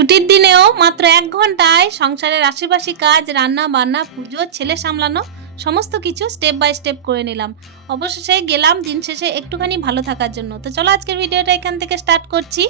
ছুটির দিনেও মাত্র এক ঘন্টায় সংসারের আশেপাশে কাজ, রান্না, বান্না, পুজো, ছেলে সামলানো, সমস্ত কিছু স্টেপ বাই স্টেপ করে নিলাম। অবশেষে গেলাম দিন শেষে একটুখানি ভালো থাকার জন্য। তো চলো আজকের ভিডিওটা এখান থেকে স্টার্ট করছি।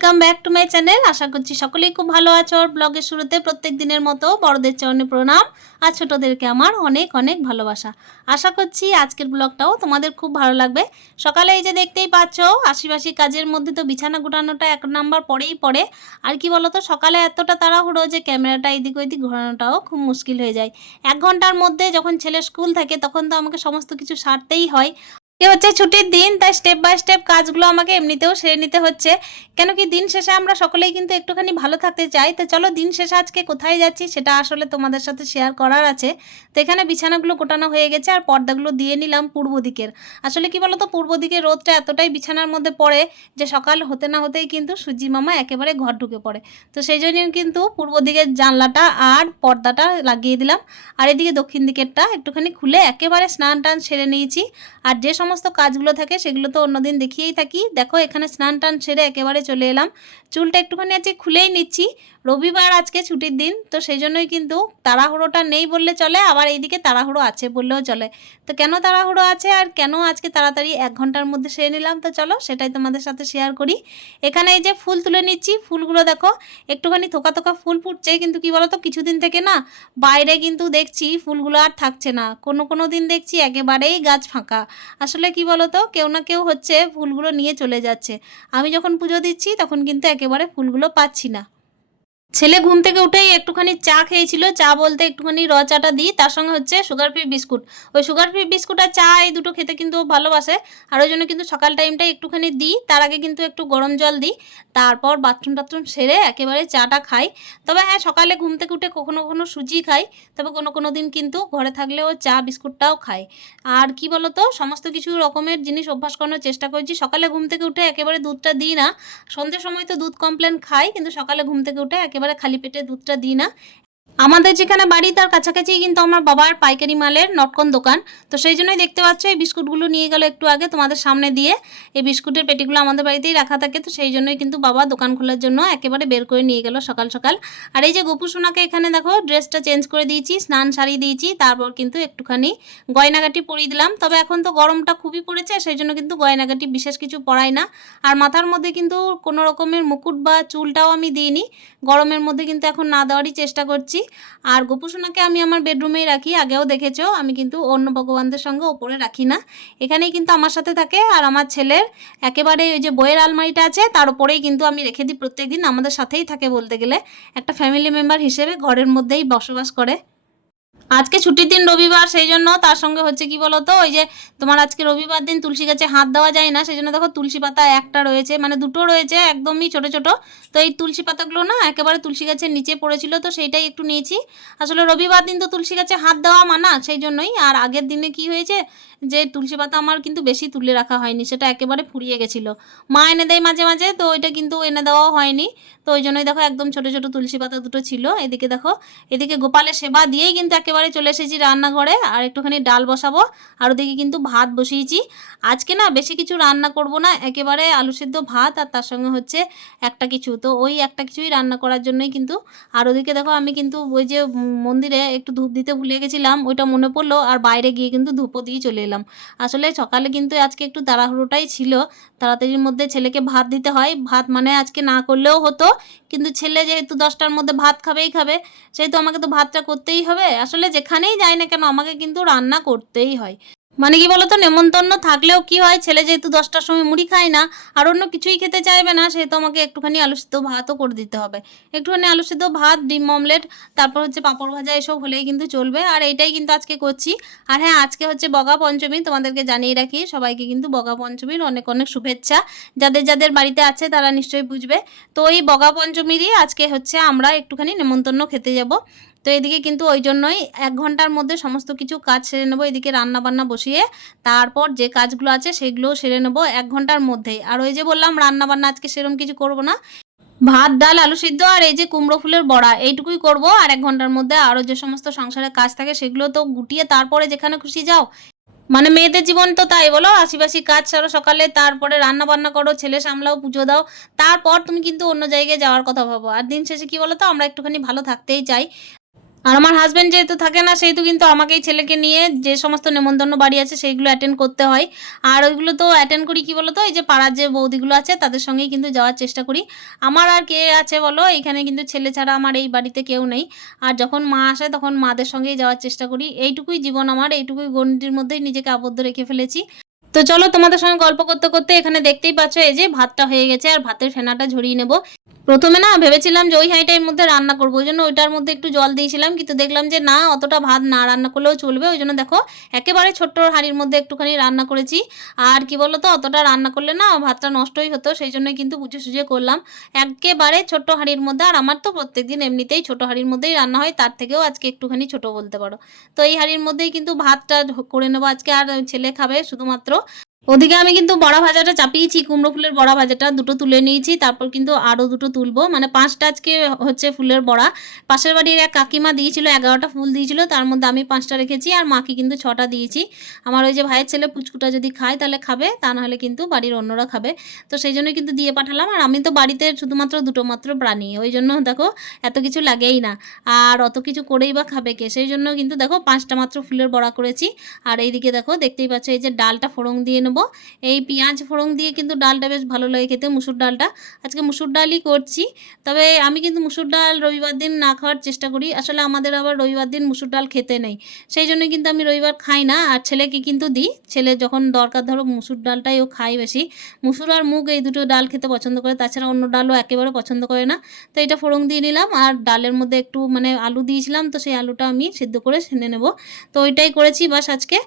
Welcome back to my channel আশা করছি সকলেই খুব ভালো আছো। আর ব্লগের শুরুতে প্রত্যেক দিনের মতো বড়দের চরণে প্রণাম আর ছোটদেরকে আমার অনেক অনেক ভালোবাসা। আশা করছি আজকের ব্লগটাও তোমাদের খুব ভালো লাগবে। সকালে এই যে দেখতেই পাচ্ছ আশিবাসি কাজের মধ্যে তো বিছানা গুটানোটা এক নাম্বার পরেই পড়ে। আর কি বলতো, সকালে এতটা তাড়াহুড়ো যে ক্যামেরাটা এদিক ওইদিক ঘোরানোটাও খুব মুশকিল হয়ে যায়। এক ঘণ্টার মধ্যে যখন ছেলে স্কুল থাকে, তখন তো আমাকে সমস্ত কিছু সারতেই হয়। এ হচ্ছে ছুটির দিন, তাই স্টেপ বাই স্টেপ কাজগুলো আমাকে এমনিতেও সেরে নিতে হচ্ছে। কেন কি দিন শেষে আমরা সকলেই কিন্তু একটুখানি ভালো থাকতে চাই। তো চলো দিন শেষে আজকে কোথায় যাচ্ছি সেটা আসলে তোমাদের সাথে শেয়ার করার আছে। তো এখানে বিছানাগুলো গোটানো হয়ে গেছে আর পর্দাগুলো দিয়ে নিলাম পূর্ব দিকের। আসলে কি বলতো, পূর্ব দিকের রোদটা এতটাই বিছানার মধ্যে পড়ে যে সকাল হতে না হতেই কিন্তু সুজি মামা একেবারে ঘর ঢুকে পড়ে। তো সেই জন্য কিন্তু পূর্ব দিকের জানলাটা আর পর্দাটা লাগিয়ে দিলাম। আর এদিকে দক্ষিণ দিকেরটা একটুখানি খুলে একেবারে স্নান টান সেরে নিয়েছি। আর যে সমস্ত কাজগুলো থাকে সেগুলো তো অন্যদিন দেখিয়েই থাকি। দেখো এখানে স্নান টান সেরে একেবারে চলে এলাম। চুলটা একটুখানি আছে খুলেই নিচ্ছি। রবিবার আজকে ছুটির দিন, তো সেই জন্যই কিন্তু তাড়াহুড়োটা নেই বললে চলে, আবার এইদিকে তাড়াহুড়ো আছে বললেও চলে। তো কেন তাড়াহুড়ো আছে আর কেন আজকে তাড়াতাড়ি এক ঘণ্টার মধ্যে সেরে নিলাম? তো চলো সেটাই তোমাদের সাথে শেয়ার করি। এখানে এই যে ফুল তুলে নিচ্ছি, ফুলগুলো দেখো, একটুখানি থোকা থোকা ফুল ফুটছে, কিন্তু কি বলো বলতো, কিছুদিন থেকে না বাইরে কিন্তু দেখছি ফুলগুলো আর থাকছে না। কোনো কোনো দিন দেখছি একেবারেই গাছ ফাঁকা। আসলে কি বলতো, কেউ না কেউ হচ্ছে ফুলগুলো নিয়ে চলে যাচ্ছে। আমি যখন পুজো দিচ্ছি, তখন কিন্তু একেবারে ফুলগুলো পাচ্ছি না। ছেলে ঘুম থেকে উঠেই একটুখানি চা খেয়েছিল। চা বলতে একটুখানি র চাটা দিই, তার সঙ্গে হচ্ছে সুগার ফ্রি বিস্কুট ওই সুগার ফ্রি বিস্কুট আর চা এই দুটো খেতে কিন্তু ভালোবাসে। আর ওই জন্য কিন্তু সকাল টাইমটা একটুখানি দিই, তার আগে কিন্তু একটু গরম জল দিই। তারপর বাথরুম টাথরুম সেরে একেবারে চাটা খাই। তবে হ্যাঁ সকালে ঘুম থেকে উঠে কখনো কখনো সুজি খাই, তবে কোনো কোনো দিন কিন্তু ঘরে থাকলেও চা বিস্কুটটাও খাই। আর কি বলতো, সমস্ত কিছু রকমের জিনিস অভ্যাস করানোর চেষ্টা করছি। সকালে ঘুম থেকে উঠে একেবারে দুধটা দিই না। সন্ধ্যের সময় তো দুধ কমপ্লেন খাই, কিন্তু সকালে ঘুম থেকে উঠে একেবারে খালি পেটে দুধটা দিই না। আমাদের যেখানে বাড়ি, তার কাছাকাছি কিন্তু আমার বাবার পাইকারি মালের নটকন দোকান। তো সেই জন্যই দেখতে পাচ্ছ, এই বিস্কুটগুলো নিয়ে গেল একটু আগে তোমাদের সামনে দিয়ে। এই বিস্কুটের পেটিগুলো আমাদের বাড়িতেই রাখা থাকে, তো সেই জন্যই কিন্তু বাবা দোকান খোলার জন্য একেবারে বের করে নিয়ে গেল সকাল সকাল। আর এই যে গোপু সোনাকে এখানে দেখো, ড্রেসটা চেঞ্জ করে দিয়েছি, স্নান সারিয়ে দিয়েছি, তারপর কিন্তু একটুখানি গয়নাগাটি পরিয়ে দিলাম। তবে এখন তো গরমটা খুবই পড়েছে, সেই জন্য কিন্তু গয়নাগাটি বিশেষ কিছু পরাই না। আর মাথার মধ্যে কিন্তু কোনো রকমের মুকুট বা চুলটাও আমি দিইনি। গরমের মধ্যে কিন্তু এখন না দেওয়ারই চেষ্টা করছি। আর গোপুসোনাকে আমি আমার বেডরুমেই রাখি, আগেও দেখেছ, আমি কিন্তু অন্য ভগবানদের সঙ্গে ওপরে রাখি না। এখানেই কিন্তু আমার সাথে থাকে আর আমার ছেলের একেবারে ওই যে বইয়ের আলমারিটা আছে, তার উপরেই কিন্তু আমি রেখে দিই প্রত্যেক দিন আমাদের সাথেই থাকে বলতে গেলে। একটা ফ্যামিলি মেম্বার হিসেবে ঘরের মধ্যেই বসবাস করে। আজকে ছুটির দিন রবিবার, সেই জন্য তার সঙ্গে হচ্ছে কি বলতো, ওই যে তোমার আজকে রবিবার দিন তুলসী গাছে হাত দেওয়া যায় না, সেই জন্য দেখো তুলসী পাতা একটা রয়েছে মানে দুটো রয়েছে, একদমই ছোট ছোট। তো এই তুলসী পাতাগুলো না একেবারে তুলসী গাছের নিচে পড়েছিল, তো সেইটাই একটু নিয়েছি। আসলে রবিবার দিন তো তুলসী গাছে হাত দেওয়া মানা, সেই জন্যই। আর আগের দিনে কি হয়েছে যে তুলসী পাতা আমার কিন্তু বেশি তুলে রাখা হয়নি, সেটা একেবারে ফুরিয়ে গেছিল। মা এনে দেয় মাঝে মাঝে, তো ওইটা কিন্তু এনে দেওয়াও হয়নি। তো ওই জন্যই দেখো একদম ছোট ছোট তুলসী পাতা দুটো ছিল। এদিকে দেখো, এদিকে গোপালের সেবা দিয়েই কিন্তু একেবারে চলে এসেছি রান্নাঘরে, আর একটুখানি ডাল বসাবো, আর ওদিকে কিন্তু ভাত বসিয়েছি। আজকে না বেশি কিছু রান্না করব না, একেবারে আলু সিদ্ধ ভাত, আর তার সঙ্গে হচ্ছে একটা কিছু। তো ওই একটা কিছুই রান্না করার জন্যই কিন্তু, আর ওদিকে দেখো আমি কিন্তু ওই যে মন্দিরে একটু ধূপ দিতে ভুলে গেছিলাম, ওইটা মনে পড়ল, আর বাইরে গিয়ে কিন্তু ধূপও দিয়ে চলে এলাম। আসলে সকালে কিন্তু আজকে একটু তাড়াহুড়োটাই ছিল, তাড়াতাড়ির মধ্যে ছেলেকে ভাত দিতে হয়, ভাত মানে আজকে না করলেও হতো, কিন্তু ছেলে যেহেতু দশটার মধ্যে ভাত খাবেই খাবে, সেহেতু আমাকে তো ভাতটা করতেই হবে। আসলে যেখানেই যাই না কেন আমাকে কিন্তু রান্না করতেই হয়। মানে কি বলতো, নেমন্তন্ন থাকলেও কি হয়, ছেলে যেহেতু দশটার সময় মুড়ি খায় না, আর অন্য কিছুই খেতে চাইবে না, সেহেতু আমাকে একটুখানি আলু সিদ্ধ ভাতও করে দিতে হবে। একটুখানি আলু সিদ্ধ ভাত, ডিম অমলেট, তারপর হচ্ছে পাঁপড় ভাজা, এসব হলেই কিন্তু চলবে। আর এইটাই কিন্তু আজকে করছি। আর হ্যাঁ আজকে হচ্ছে বগা পঞ্চমী, তোমাদেরকে জানিয়ে রাখি, সবাইকে কিন্তু বগা পঞ্চমীর অনেক অনেক শুভেচ্ছা। যাদের যাদের বাড়িতে আছে, তারা নিশ্চয়ই বুঝবে। তো এই বগা পঞ্চমীরই আজকে হচ্ছে আমরা একটুখানি নেমন্তন্ন খেতে যাব। তো এদিকে কিন্তু ওই জন্যই এক ঘণ্টার মধ্যে সমস্ত কিছু কাজ সেরে নেব। এদিকে রান্না বান্না বসিয়ে তারপর যে কাজগুলো আছে সেগুলোও সেরে নেব এক ঘণ্টার মধ্যেই। আর ওই যে বললাম রান্না বান্না আজকে সেরকম কিছু করব না। ভাত, ডাল, আলু সিদ্ধ আর এই যে কুমড়ো ফুলের বড়া এইটুকুই করব। আর এক ঘণ্টার মধ্যে আরও যে সমস্ত সংসারের কাজ থাকে সেগুলো তো গুটিয়ে তারপরে যেখানে খুশি যাও। মানে মেয়েদের জীবন তো তাই বলো আশিপাশি কাজ ছাড়ো সকালে, তারপরে রান্না বান্না করো, ছেলে সামলাও, পুজো দাও, তারপর তুমি কিন্তু অন্য জায়গায় যাওয়ার কথা ভাবো। আর দিন শেষে কি বলো তো, আমরা একটুখানি ভালো থাকতেই চাই। আর আমার হাজব্যান্ড যেহেতু থাকে না, সেহেতু কিন্তু আমাকেই ছেলেকে নিয়ে যে সমস্ত নেমন্তন্ন বাড়ি আছে, সেইগুলো অ্যাটেন্ড করতে হয়। আর ওইগুলো তো অ্যাটেন্ড করি কি বলো তো এই যে পাড়ার যে বৌদিগুলো আছে, তাদের সঙ্গেই কিন্তু যাওয়ার চেষ্টা করি। আমার আর কে আছে বলো? এখানে কিন্তু ছেলে ছাড়া আমার এই বাড়িতে কেউ নেই। আর যখন মা আসে, তখন মাদের সঙ্গেই যাওয়ার চেষ্টা করি। এইটুকুই জীবন আমার, এইটুকুই গণ্ডির মধ্যেই নিজেকে আবদ্ধ রেখে ফেলেছি। তো চলো তোমাদের সঙ্গে গল্প করতে করতে এখানে দেখতেই পাচ্ছ, এই যে ভাতটা হয়ে গেছে আর ভাতের ফেনাটা ঝরিয়ে নেব। প্রথমে না ভেবেছিলাম যে ওই হাঁড়িটার মধ্যে রান্না করব, ওই জন্য ওইটার মধ্যে একটু জল দিয়েছিলাম, কিন্তু দেখলাম যে না, অতটা ভাত না রান্না করলেও চলবে, ওই জন্য দেখো একেবারে ছোট্ট হাঁড়ির মধ্যে একটুখানি রান্না করেছি। আর কি বলো তো অতটা রান্না করলে না ভাতটা নষ্টই হতো, সেই জন্য কিন্তু বুঝে সুঝে করলাম। একেবারে ছোট্ট হাঁড়ির মধ্যে, আর আমার তো প্রত্যেকদিন এমনিতেই ছোট হাঁড়ির মধ্যেই রান্না হয়, তার থেকেও আজকে একটুখানি ছোট বলতে পারো। তো এই হাঁড়ির মধ্যেই কিন্তু ভাতটা করে নেব আজকে, আর ছেলে খাবে শুধুমাত্র। ওদিকে আমি কিন্তু বড়া ভাজাটা চাপিয়েছি, কুমড়ো ফুলের বড়া ভাজাটা, দুটো তুলে নিয়েছি, তারপর কিন্তু আরও দুটো তুলবো। মানে পাঁচটা আজকে হচ্ছে ফুলের বড়া। পাশের বাড়ির এক কাকিমা দিয়েছিল, এগারোটা ফুল দিয়েছিল, তার মধ্যে আমি পাঁচটা রেখেছি আর মাকে কিন্তু ছটা দিয়েছি। আমার ওই যে ভাইয়ের ছেলে পুচকুটা যদি খায় তাহলে খাবে, তা নাহলে কিন্তু বাড়ির অন্যরা খাবে। তো সেই জন্য কিন্তু দিয়ে পাঠালাম, আর আমি তো বাড়িতে শুধুমাত্র দুটো মাত্র প্রাণী, ওই জন্য দেখো এত কিছু লাগেই না। আর অত কিছু করেই বা খাবে কে? সেই জন্য কিন্তু দেখো পাঁচটা মাত্র ফুলের বড়া করেছি। আর এইদিকে দেখো, দেখতেই পাচ্ছ এই যে ডালটা ফোড়ং দিয়ে নেব। এই পেঁয়াজ ফোড়ং দিয়ে কিন্তু ডালটা বেশ ভালো লাগে খেতে, মুসুর ডালটা। আজকে মুসুর ডালই করছি। তবে আমি কিন্তু মুসুর ডাল রবিবার দিন না খাওয়ার চেষ্টা করি। আসলে আমাদের আবার রবিবার দিন মুসুর ডাল খেতে নেই। সেই জন্য কিন্তু আমি রবিবার খাই না। আর ছেলেকে কিন্তু দিই। ছেলে যখন দরকার ধরো মুসুর ডালটাই ও খায় বেশি। মুসুর আর মুগ এই দুটো ডাল খেতে পছন্দ করে। তাছাড়া অন্য ডালও একেবারে পছন্দ করে না। তো এটা ফোড়ং দিয়ে নিলাম। আর ডালের মধ্যে একটু মানে আলু দিয়েছিলাম। তো সেই আলুটা আমি সিদ্ধ করে সেনে নেব। তো ওইটাই করেছি বাস আজকে।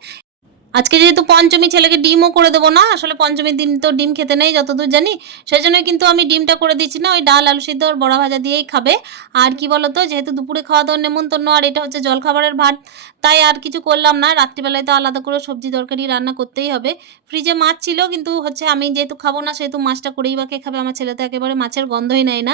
আজকে যেহেতু পঞ্চমী ছেলেকে ডিমও করে দেবো না, আসলে পঞ্চমীর দিন তো ডিম খেতে নেই যতদূর জানি সেই জন্য কিন্তু আমি ডিমটা করে দিচ্ছি না, ওই ডাল, আলু সিদ্ধ ওর বড়া ভাজা দিয়েই খাবে। আর কি বলতো, যেহেতু দুপুরে খাওয়া দাওয়ার নেমন্তন্ন, আর এটা হচ্ছে জলখাবারের ভাত, তাই আর কিছু করলাম না। রাত্রিবেলায় তো আলাদা করে সবজি তরকারি রান্না করতেই হবে। ফ্রিজে মাছ ছিল, কিন্তু হচ্ছে আমি যেহেতু খাব না, সেহেতু মাছটা করেই বা কে খাবে? আমার ছেলে তো একেবারে মাছের গন্ধই নেয় না।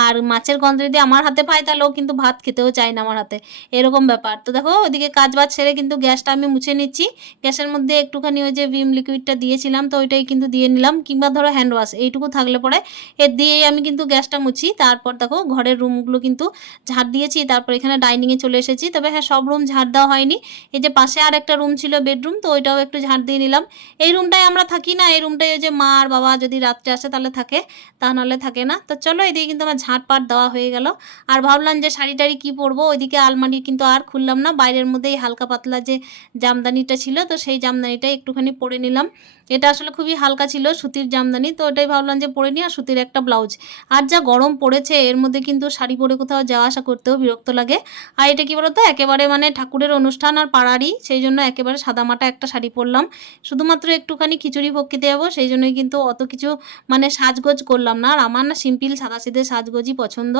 আর মাছের গন্ধ যদি আমার হাতে পায়, তাহলে ও কিন্তু ভাত খেতেও চায় না আমার হাতে। এরকম ব্যাপার। তো দেখো, ওইদিকে কাজ বাজ সেরে কিন্তু গ্যাসটা আমি মুছে নিচ্ছি। গ্যাসের মধ্যে একটুখানি ওই যে ভিম লিকুইডটা দিয়েছিলাম, তো ওইটাই কিন্তু দিয়ে নিলাম। কিংবা ধরো হ্যান্ড ওয়াশ, এইটুকু থাকলে পরে এর দিয়েই আমি কিন্তু গ্যাসটা মুছি। তারপর দেখো ঘরের রুমগুলো কিন্তু ঝাড় দিয়েছি, তারপর এখানে ডাইনিংয়ে চলে এসেছি। তবে হ্যাঁ সব রুম ঝাড় দেওয়া হয়নি। এই যে পাশে আর একটা রুম ছিল বেডরুম, তো ওইটাও একটু ঝাড় দিয়ে নিলাম। এই রুমটায় আমরা থাকি না, এই রুমটায় ওই যে মা আর বাবা যদি রাত্রে আসে তাহলে থাকে, তা নাহলে থাকে না। তো চলো এদিকে কিন্তু আমার ঝাঁট পাট দেওয়া হয়ে গেল। আর ভাবলাম যে শাড়ি টাড়ি কী পরবো, ওইদিকে আলমারি কিন্তু আর খুললাম না। বাইরের মধ্যেই হালকা পাতলা যে জামদানিটা ছিল, তো সেই জামদানিটাই একটুখানি পরে নিলাম। এটা আসলে খুবই হালকা ছিল, সুতির জামদানি, তো ওটাই ভাবলাম যে পরে নিই, আর সুতির একটা ব্লাউজ। আর যা গরম পড়েছে, এর মধ্যে কিন্তু শাড়ি পরে কোথাও যাওয়া আসা করতেও বিরক্ত লাগে। আর এটা কি বলতো, একেবারে মানে ঠাকুরের অনুষ্ঠান আর পাড়ারই, সেই জন্য একেবারে সাদামাটা একটা শাড়ি পরলাম। শুধুমাত্র একটুখানি খিচুড়ি ভক্তিতে যাব সেই জন্যই কিন্তু অত কিছু মানে সাজগোজ করলাম না। আর আমার না সিম্পল সাদা সিধে সাজগোজই পছন্দ।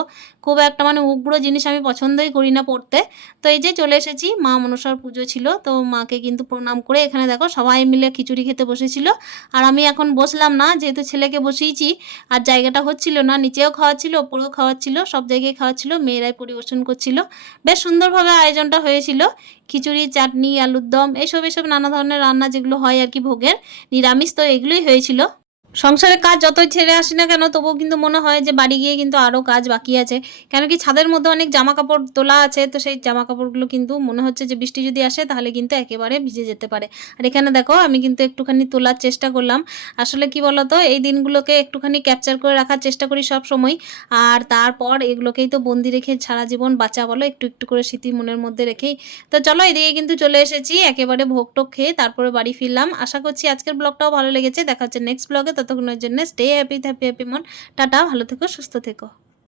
খুব একটা মানে উগ্র জিনিস আমি পছন্দই করি না পড়তে তো এই যে চলে এসেছি, মা মনসার পুজো ছিল, তো মাকে কিন্তু প্রণাম করে এখানে দেখো সবাই মিলে খিচুড়ি খেতে বসেছিল আর আমি এখন বসলাম না, যেহেতু ছেলেকে বসিয়েছি, আর জায়গাটা হচ্ছিল না, নিচেও খাওয়াচ্ছিল ওপরেও খাওয়াচ্ছিল সব জায়গায় খাওয়াচ্ছিল মেয়েরাই পরিবেশন করছিল। বেশ সুন্দরভাবে আয়োজনটা হয়েছিল। খিচুড়ি, চাটনি, আলুর দম এসব এসব নানা ধরনের রান্না যেগুলো হয় আর কি ভোগের, নিরামিষ তো এগুলোই হয়েছিল। সংসারের কাজ যতই ছেড়ে আসি না কেন, তবুও কিন্তু মনে হয় যে বাড়ি গিয়ে কিন্তু আরও কাজ বাকি আছে। কেন কি ছাদের মধ্যে অনেক জামা কাপড় তোলা আছে, তো সেই জামা কাপড়গুলো কিন্তু মনে হচ্ছে যে বৃষ্টি যদি আসে, তাহলে কিন্তু একেবারে ভিজে যেতে পারে। আর এখানে দেখো, আমি কিন্তু একটুখানি তোলার চেষ্টা করলাম। আসলে কি বলতো, এই দিনগুলোকে একটুখানি ক্যাপচার করে রাখার চেষ্টা করি সব সময়। আর তারপর এগুলোকেই তো বন্দি রেখে সারা জীবন বাঁচা বলো, একটু একটু করে স্মৃতি মনের মধ্যে রেখেই। তো চলো এদিকে কিন্তু চলে এসেছি, একেবারে ভোগ টোক খেয়ে তারপরে বাড়ি ফিরলাম। আশা করছি আজকের ব্লগটাও ভালো লেগেছে। দেখা হচ্ছে নেক্সট ব্লগে ততক্ষণের জন্য স্টে হ্যাপি হ্যাপি হ্যাপি মন। টাটা ভালো থেকো সুস্থ থেকো।